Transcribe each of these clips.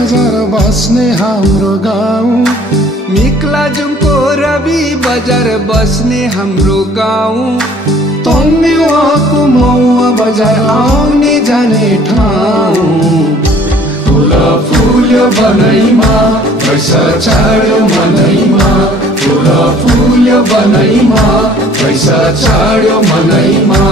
बजार बस्ने हाम्रो गाउँ। मिक्लाजुङको रवि बजार बस्ने हाम्रो गाउँ। तोङ्गेवाको मौवा बजार आउने जाने ठाउँ। फुल फुल्यो बनैमा पैसा छाड्यो मनैमा। फुल फुल्यो बनैमा पैसा छाड्यो मनैमा।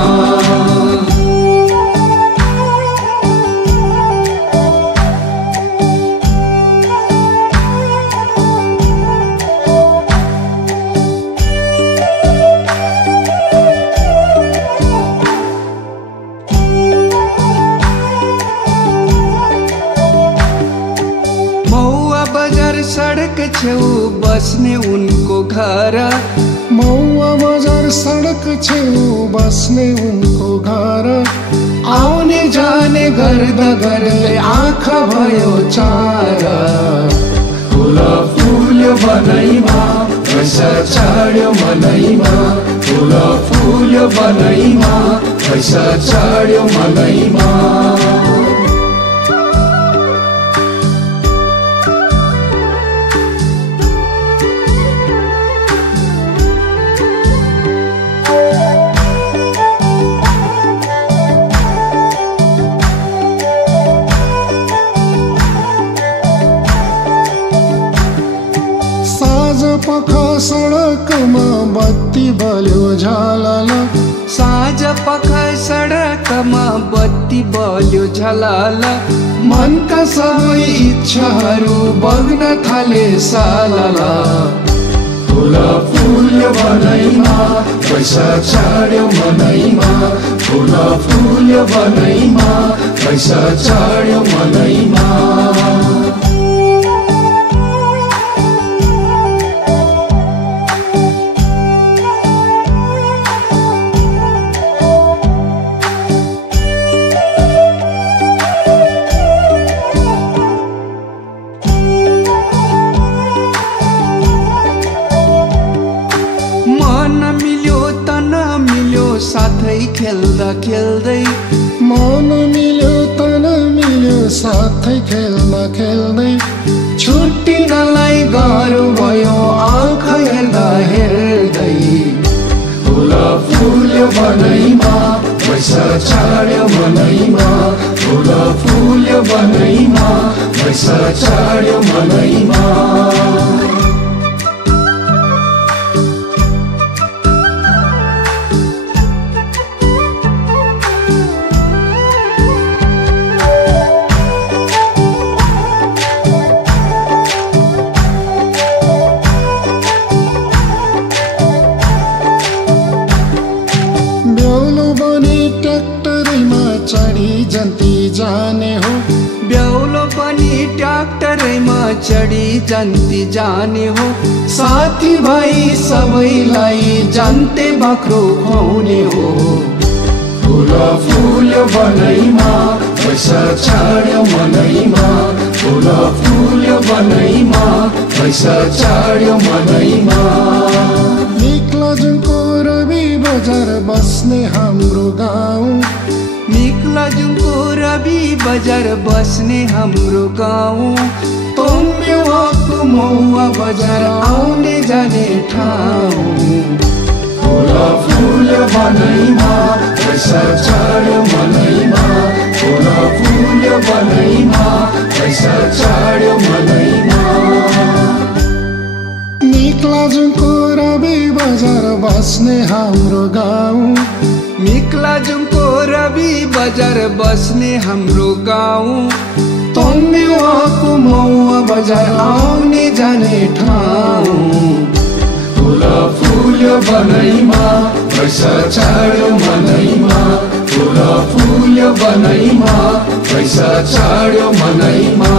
सडक छेउ बस्ने उनको घर। मौवा बजार सडक छेउ बस्ने उनको घर। आउने जाने गर्दा गर्दै आँखा भयो चार। फुल फुल्यो बनैमा पैसा छाड्यो मनैमा। फुल फुल्यो बनैमा पैसा छाड्यो मनैमा। पख सडकमा बत्ती बल्यो झलल। साँझ पख सडकमा बत्ती बल्यो झलल। मनका सबै इच्छाहरू बग्न थाले सालल। फुल फुल्यो बनैमा पैसा छाड्यो मनैमा। फुल फुल्यो बनैमा पैसा छाड्यो मनैमा। साथै खेल्दा खेल्दै। मन मिल्यो तन मिल्यो साथै खेल्दा खेल्दै। छुट्टिनलाई गाह्रो भयो आँखा हेर्दा हेर्दै। फुल फुल्यो बनैमा पैसा छाड्यो मनैमा। फुल फुल्यो बनैमा पैसा छाड्यो मनैमा। चढी जन्ती जाने हो। ब्याउलो पनि ट्र्याक्टरैमा चढी जन्ती जाने हो। साथी भाइ सबैलाई जन्ते बाख्रो खुवाउने हो। फुल फुल्यो बनैमा पैसा छाड्यो मनैमा। फुल फुल्यो बनैमा पैसा छाड्यो मनैमा। मिक्लाजुङको रवि बजार बस्ने हाम्रो गाउँ। मिक्लाजुङको रवि बजार बस्ने हाम्रो गाउँ। तोङ्गेवाको मौवा बजार आउने जाने ठाउँ। फुल फुल्यो बनैमा पैसा छाड्यो मनैमा। फुल फुल्यो बनैमा पैसा छाड्यो मनैमा। मिक्लाजुङको रवि बजार बस्ने हाम्रो गाउँ। मिक्लाजुङको रवि बजार बस्ने हाम्रो गाउँ। तोङ्गेवाको मौवा बजार आउने जाने ठाउँ। फुल फुल्यो बनैमा पैसा छाड्यो मनैमा। फुल फुल्यो बनैमा पैसा छाड्यो मनैमा।